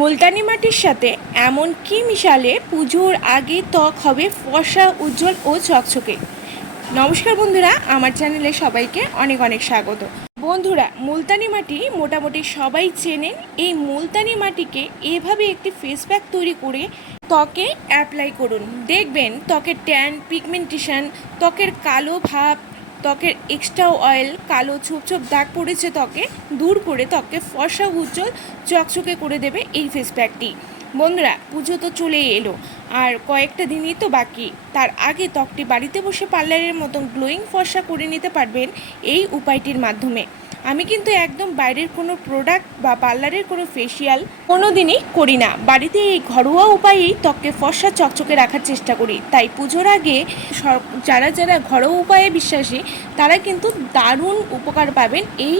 মুলতানি মাটির সাথে এমন কি মিশালে পুজোর আগে ত্বক হবে ফর্সা, উজ্জ্বল ও চকচকে। নমস্কার বন্ধুরা, আমার চ্যানেলে সবাইকে অনেক অনেক স্বাগত। বন্ধুরা, মুলতানি মাটি মোটামুটি সবাই চেনেন। এই মুলতানি মাটিকে এভাবে একটি ফেস প্যাক তৈরি করে ত্বকে অ্যাপ্লাই করুন। দেখবেন ত্বকের ট্যান পিগমেন্টেশন ত্বকের কালো ভাব ত্বকের এক্সট্রা অয়েল কালো ছোপ ছোপ দাগ পড়েছে ত্বকে, দূর করে ত্বককে ফর্সা উজ্জ্বল চকচকে করে দেবে এই ফেস প্যাকটি বন্ধুরা, পুজো তো চলেই এলো। আর কয়েকটা দিনই তো বাকি। তার আগে ত্বকটি বাড়িতে বসে পার্লারের মতন গ্লোয়িং ফর্সা করে নিতে পারবেন এই উপায়টির মাধ্যমে। আমি কিন্তু একদম বাইরের কোনো প্রোডাক্ট বা পার্লারের কোনো ফেসিয়াল কোনো দিনই করি না। বাড়িতে এই ঘরোয়া উপায়েই ত্বককে ফর্সা চকচকে রাখার চেষ্টা করি। তাই পুজোর আগে যারা যারা ঘরোয়া উপায়ে বিশ্বাসী তারা কিন্তু দারুণ উপকার পাবেন এই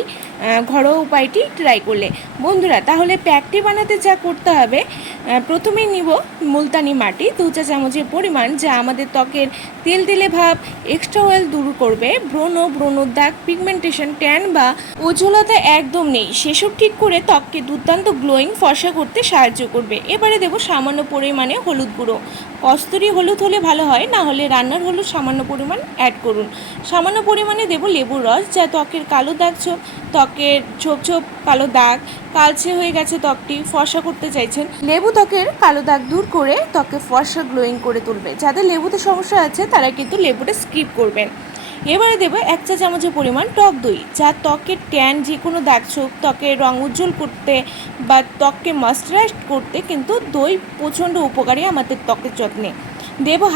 ঘরোয়া উপায়টি ট্রাই করলে। বন্ধুরা তাহলে প্যাকটি বানাতে যা করতে হবে আহ, প্রথমে নিব মুলতানি মাটি। দু চা চামচের পরিমাণ যা আমাদের ত্বকের তেল তেলে ভাব এক্সট্রা অয়েল দূর করবে। ব্রণ ব্রণ দাগ পিগমেন্টেশন ট্যান বা উজ্জ্বলতা একদম নেই। সেসব ঠিক করে ত্বককে দুর্দান্ত গ্লোয়িং ফর্সা করতে সাহায্য করবে। এবারে দেবো সামান্য পরিমাণে হলুদ গুঁড়ো। কস্তুরি হলুদ হলে ভালো হয়, না হলে রান্নার হলুদ সামান্য পরিমাণ অ্যাড করুন। সামান্য পরিমাণে দেবো লেবুর রস, যা ত্বকের কালো দাগ ছোপ ত্বকের ছোপ ছোপ কালো দাগ কালচে হয়ে গেছে ত্বকটি, ফর্সা করতে চাইছেন। লেবু ত্বকের কালো দাগ দূর করে ত্বকে ফর্সা গ্লোয়িং করে তুলবে। যাদের লেবুতে সমস্যা আছে, তারা কিন্তু লেবুটা স্কিপ করবেন। এবারে দেবো এক চা চামচের পরিমাণ টক দই, যা ত্বকের ট্যান যে কোনো দাগ ছোপ, ত্বকের রং উজ্জ্বল করতে বা ত্বককে ময়শ্চারাইজ করতে কিন্তু দই প্রচণ্ড উপকারী আমাদের ত্বকের যত্নে। দেবো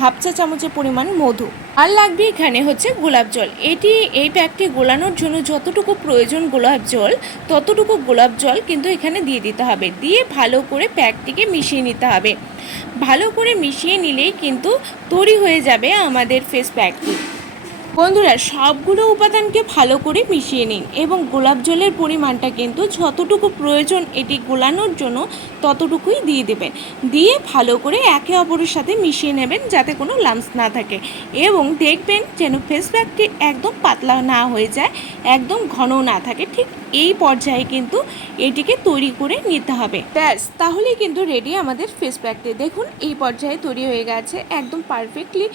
হাফ চা চামচের পরিমাণ মধু। আর লাগবে এখানে হচ্ছে গোলাপ জল। এটি, এই প্যাকটি গোলানোর জন্য যতটুকু প্রয়োজন গোলাপ জল, ততটুকু গোলাপ জল কিন্তু এখানে দিয়ে দিতে হবে। দিয়ে ভালো করে প্যাকটিকে মিশিয়ে নিতে হবে। ভালো করে মিশিয়ে নিলেই কিন্তু তৈরি হয়ে যাবে আমাদের ফেস প্যাকটি বন্ধুরা, সবগুলো উপাদানকে ভালো করে মিশিয়ে নিন এবং গোলাপ জলের পরিমাণটা কিন্তু যতটুকু প্রয়োজন এটি গোলানোর জন্য ততটুকুই দিয়ে দেবেন। দিয়ে ভালো করে একে অপরের সাথে মিশিয়ে নেবেন যাতে কোনো লামস না থাকে এবং দেখবেন যেন ফেস প্যাকটি একদম পাতলা না হয়ে যায়, একদম ঘন না থাকে। ঠিক এই পর্যায়ে কিন্তু এটিকে তৈরি করে নিতে হবে। ব্যাস তাহলেই কিন্তু রেডি আমাদের ফেস প্যাকটি দেখুন, এই পর্যায়ে তৈরি হয়ে গেছে, একদম পারফেক্টলি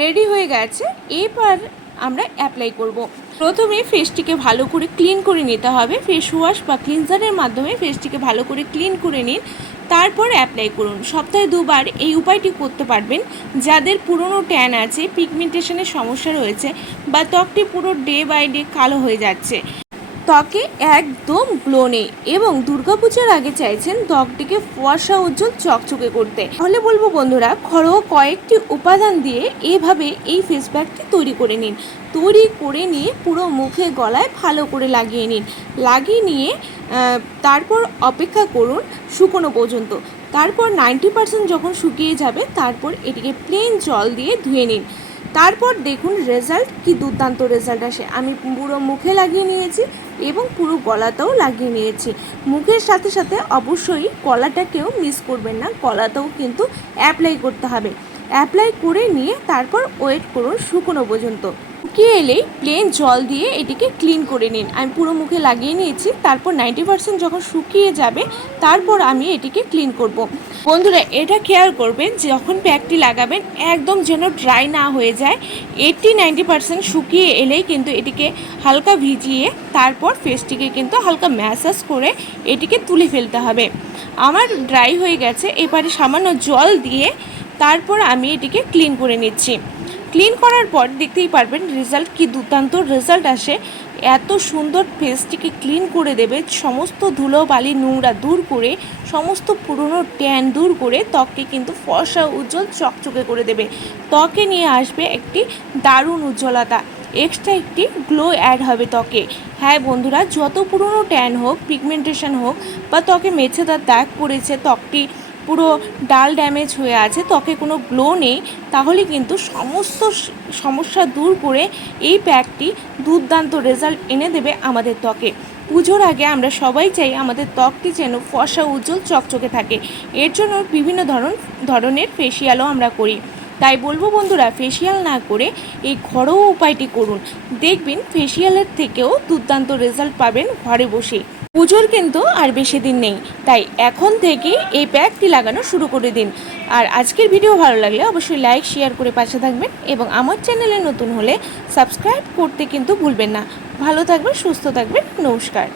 রেডি হয়ে গেছে। এবার আমরা অ্যাপ্লাই করব। প্রথমে ফেসটিকে ভালো করে ক্লিন করে নিতে হবে। ফেস ওয়াশ বা ক্লিনজারের মাধ্যমে ফেসটিকে ভালো করে ক্লিন করে নিন। তারপর অ্যাপ্লাই করুন। সপ্তাহে দুবার এই উপায়টি করতে পারবেন। যাদের পুরনো ট্যান আছে পিগমেন্টেশনের সমস্যা রয়েছে বা ত্বকটি পুরো ডে বাই ডে কালো হয়ে যাচ্ছে। ত্বকে একদম গ্লো নেই এবং দুর্গাপূজার আগে চাইছেন ত্বকটিকে ফর্সা উজ্জ্বল চকচকে করতে। তাহলে বলব বন্ধুরা, ঘরোয়া কয়েকটি উপাদান দিয়ে এভাবে এই ফেস প্যাকটি তৈরি করে নিন। তৈরি করে নিয়ে পুরো মুখে গলায় ভালো করে লাগিয়ে নিন। লাগিয়ে নিয়ে তারপর অপেক্ষা করুন শুকনো পর্যন্ত। তারপর নাইনটি পার্সেন্ট যখন শুকিয়ে যাবে, তারপর এটিকে প্লেন জল দিয়ে ধুয়ে নিন। তারপর দেখুন রেজাল্ট কি দুর্দান্ত রেজাল্ট আসে। আমি পুরো মুখে লাগিয়ে নিয়েছি এবং পুরো গলাতেও লাগিয়ে নিয়েছি। মুখের সাথে সাথে অবশ্যই কলাটাকেও মিস করবেন না, কলাতেও কিন্তু অ্যাপ্লাই করতে হবে। অ্যাপ্লাই করে নিয়ে তারপর ওয়েট করুন শুকনো পর্যন্ত। শুকিয়ে এলেই প্লেন জল দিয়ে এটিকে ক্লিন করে নিন। আমি পুরো মুখে লাগিয়ে নিয়েছি, তারপর নাইনটি পার্সেন্ট যখন শুকিয়ে যাবে, তারপর আমি এটিকে ক্লিন করব। বন্ধুরা, এটা খেয়াল করবেন, যখন প্যাকটি লাগাবেন, একদম যেন ড্রাই না হয়ে যায়। এইটটি নাইনটি পার্সেন্ট শুকিয়ে এলেই কিন্তু এটিকে হালকা ভিজিয়ে, তারপর ফেসটিকে কিন্তু হালকা ম্যাসাজ করে এটিকে তুলে ফেলতে হবে। আমার ড্রাই হয়ে গেছে, এবারে সামান্য জল দিয়ে তারপর আমি এটিকে ক্লিন করে নিচ্ছি। ক্লিন করার পর দেখতেই পারবেন রেজাল্ট কি দুর্দান্ত রেজাল্ট আসে। এত সুন্দর ফেসটিকে ক্লিন করে দেবে, সমস্ত ধুলো, বালি, নোংরা দূর করে, সমস্ত পুরনো ট্যান দূর করে ত্বককে কিন্তু ফর্সা, উজ্জ্বল, চকচকে করে দেবে। ত্বকে নিয়ে আসবে একটি দারুণ উজ্জ্বলতা। এক্সট্রা একটি গ্লো অ্যাড হবে ত্বকে। হ্যাঁ বন্ধুরা, যত পুরনো ট্যান হোক পিগমেন্টেশন হোক বা ত্বকে মেছেদার দাগ পড়েছে, ত্বকটি পুরো ডাল ড্যামেজ হয়ে আছে, ত্বকে কোনো গ্লো নেই, তাহলে কিন্তু সমস্ত সমস্যা দূর করে এই প্যাকটি দুর্দান্ত রেজাল্ট এনে দেবে আমাদের ত্বকে। পুজোর আগে আমরা সবাই চাই আমাদের ত্বকটি যেন ফসা উজ্জ্বল চকচকে থাকে। এর জন্য বিভিন্ন ধরন, ধরনের ফেসিয়ালও আমরা করি। তাই বলব বন্ধুরা ফেসিয়াল না করে এই ঘরোয়া উপায়টি করুন। দেখবেন ফেসিয়ালের থেকেও দুর্দান্ত রেজাল্ট পাবেন ঘরে বসে। পুজোর কিন্তু আর বেশি দিন নেই। তাই এখন থেকে এই প্যাকটি লাগানো শুরু করে দিন। আর আজকের ভিডিও ভালো লাগলে অবশ্যই লাইক, শেয়ার করে পাশে থাকবেন এবং আমার চ্যানেলে নতুন হলে সাবস্ক্রাইব করতে কিন্তু ভুলবেন না। ভালো থাকবেন, সুস্থ থাকবেন, নমস্কার।